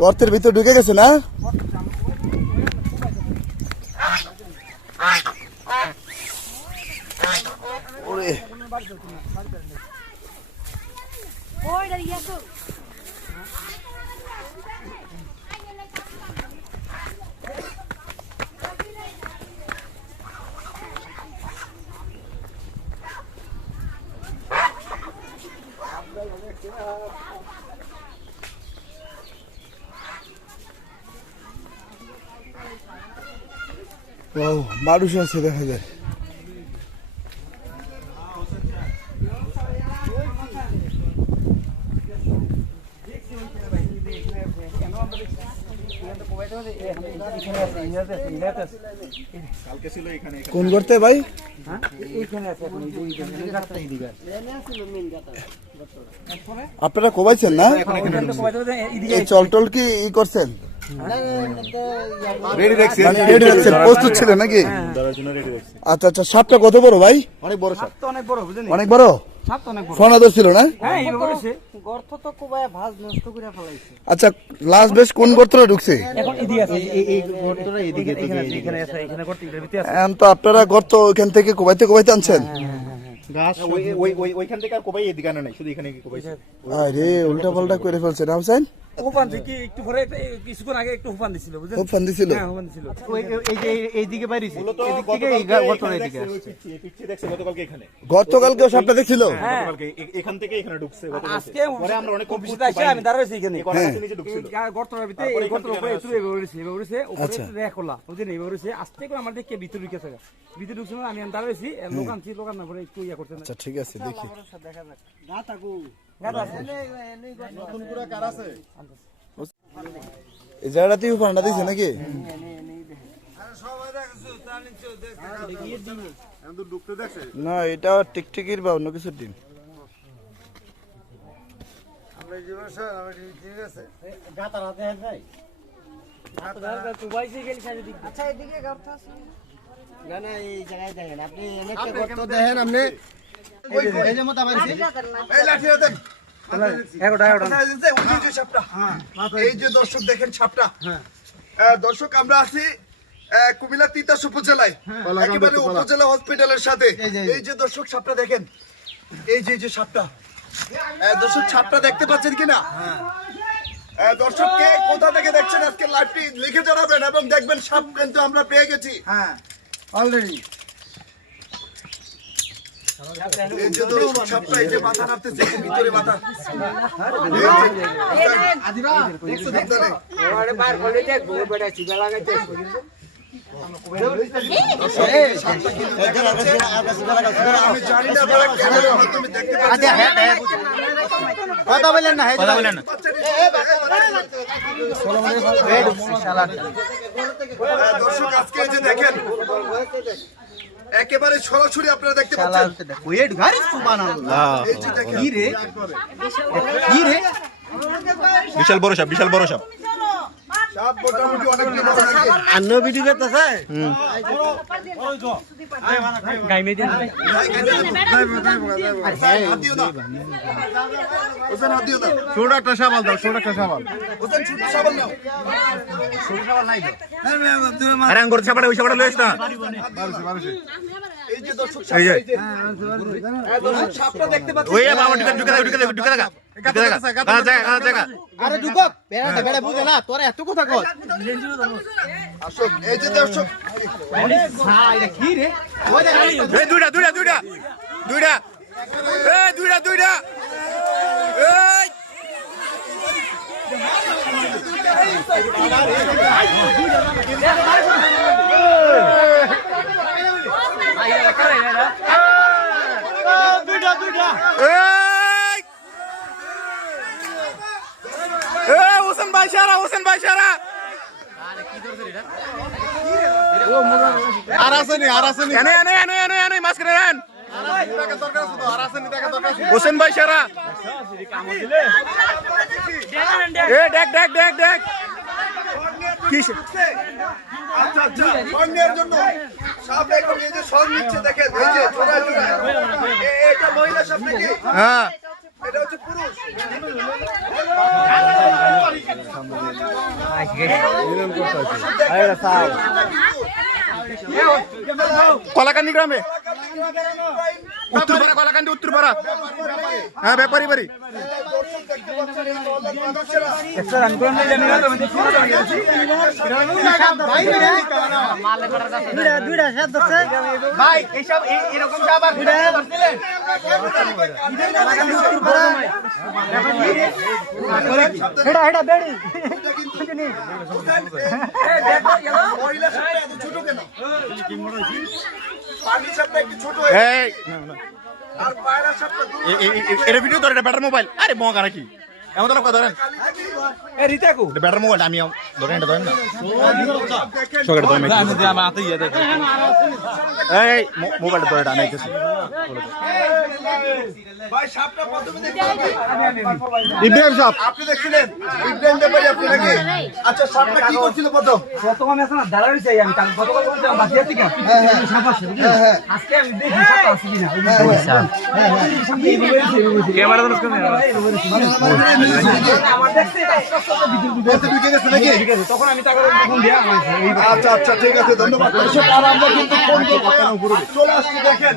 গর্তের ভিতর ঢুকে গেছে না? ওরে। ওই ইয়া ও মানুষ আছে দেখা যায়। কোন করতে ভাই? আপনারা কোবাইছেন না? এই চলটল কি ই করছেন? মানে প্রস্তুত ছিলেন নাকি? রেডি দেখছি আচ্ছা আচ্ছা সাপটা কত বড় ভাই? অনেক বড় অনেক বড় অনেক বড়? ফনাদর ছিল না? হ্যাঁ এইভাবে করেছে। গর্ত তো কোবায় ভাজ নষ্ট করে ফেলাইছে। আচ্ছা লাস্ট বেশ কোন গর্তটা ঢুকছে? এখন এদিকে আছে এই গর্তটা এদিকে এখানে আছে এখানে গর্ত এটার আছে। এখন তো আপনারা গর্ত ওইখান থেকে কোবাইতে কোবাইতে আনছেন? ওই ওই ওইখান থেকে আর কোবাই এদিকে আনে নাই শুধু এখানে কোবাইছে। আরে উল্টা পাল্টা করে ফেলছেন হামসাইন হুপান থেকে একটু পরে কিছুক্ষণ আগে একটু হুপান দিছিল বুঝলেন? খুব ফান্দি হ্যাঁ হুপান দিছিল। এই যে এইদিকে বাইরেছে মূলত এদিক থেকে গতকালকে এই আসছে এখানে। গতকালকেও সাপটা দেখছিল গতকালকে এখান থেকে এখানে ঢুকছে আজকে পরে আমরা অনেক অফিসে কম্পিউটার আমি দাঁড়াইছি এখানে। নিচে ঢুকছিল। এই ভিতরে এই গর্তের উপরে একটু এভাবে উড়েছে, উপরে আচ্ছা। বুঝলেন? আস্তে করে আমার দেখে ভিতরে ঢুকেছে গা। ভিতরে ঢুকছে আমি দাঁড়াইছি, পরে একটু ইয়া করছে আচ্ছা ঠিক আছে দেখি। জায়গাটাতেই ফান্ডা দিছে নাকি? না এটা টিকটিকির বা অন্য কিছুর ডিম। আচ্ছা এদিকে গর্ত আছে। না না এই জায়গায় দেখেন? আপনি এই যে মত আমার এগারোটা, এগারোটা। এই যে সাপটা। এই যে দর্শক দেখেন সাপটা। দর্শক আমরা আছি কুমিল্লা তিতাস উপজেলায়। একেবারে উপজেলা হসপিটালের সাথে। এই যে দর্শক সাপটা দেখেন। এই যে এই যে সাপটা। দর্শক সাপটা দেখতে পাচ্ছেন কিনা? আহ, দর্শক কে কোথা থেকে দেখছেন? আজকে লাইভটি লিখে জানাবেন এবং দেখবেন সাপ কিন্তু আমরা পেয়ে গেছি। হ্যাঁ অলরেডি কথা বলেন না কথা বলেন না দর্শক আজকে দেখেন একেবারে সরাসরি আপনারা দেখতে পাচ্ছেন। ওয়েট গাড়ি সুবহানাল্লাহ। এই যে দেখেন কি রে। কি রে? বিশাল বড় সাপ বিশাল বড় সাপ সাপ মোটামুটি অনেক বড় নাকি? আন্ন ভিডিও করতেছে গাই মেয়ে দিয়ে দিবে। হাত দিও না। হোসেন হাত দিও ছোট একটা সাবাল দাও ছোট একটা সাবাল হোসেন ছোট সাবান নাও। আরে আঙ্গুর সাবাটা ওই সাবাটা লইছ না এই যে দর্শক এই সাপ, যে। এই যে। দর্শক সাপটা দেখতে পাচ্ছেন ওই বাবা ঢুকে ঢুকে ঢুকে ঢুকে কাটা জায়গা আরে ঢুকো বেড়াটা বেড়া বুঝে না তোরা এত কথা কর আসুন, এই যে দর্শক হ্যাঁ এটা কি রে ওই দেখ এই দুইটা। দুইটা দুইটা দুইটা। এই। দুইটা দুইটা এই হোসেন ভাই সারা হোসেন ভাই সারা আর আসেনি আর আসেনি। এনে এনে এনে এনে এনে মাঝখানে নেন হোসেন ভাই সারা এ দেখ দেখ দেখ দেখ। কি আচ্ছা আচ্ছা স্বর্ণের জন্য সাপ একদম এই যে স্বর্ণ নিচ্ছে দেখেন এই যে জোড়ায় জোড়ায় সাপ নাকি? হ্যাঁ। এটা হচ্ছে পুরুষ। কলাকান্দি গ্রামে? উত্তরপাড়া কলাকান্দি উত্তরপাড়া। হ্যাঁ ব্যাপারি বাড়ি। ভাই এইসব এরকম হেডা হেডা বেড়ি এটা ভিডিও ধরে এটা ব্যাটার মোবাইল আরে মগা নাকি? এমন তো কথা ধরেন। এ রিতাকু। ব্যাটার মোবাইল আমি ধরেন এটা ধরেন না। এই মোবাইলটা ধরে এটা আমি আইতেছি। ভাই সাপটা প্রথমে দেখতে হবে। ইব্রাহিম সাহেব। আপনি দেখছিলেন? ইব্রাহিম ব্যাপারে আপনি নাকি আচ্ছা সাপটা কি করছিল প্রথম? আমি গতকাল বলছিলাম আছে কি? সাপ আছে আজকে আমি দেখি সাপ আছে কিনা ক্যামেরা ধরে আমার বলতে ঢুকে গেছে নাকি? ঠিক আছে, তখন আমি তাকে ফোন দিয়া আচ্ছা আচ্ছা ঠিক আছে ধন্যবাদ। আর আমরা কিন্তু ফোন চলে আসছি দেখেন।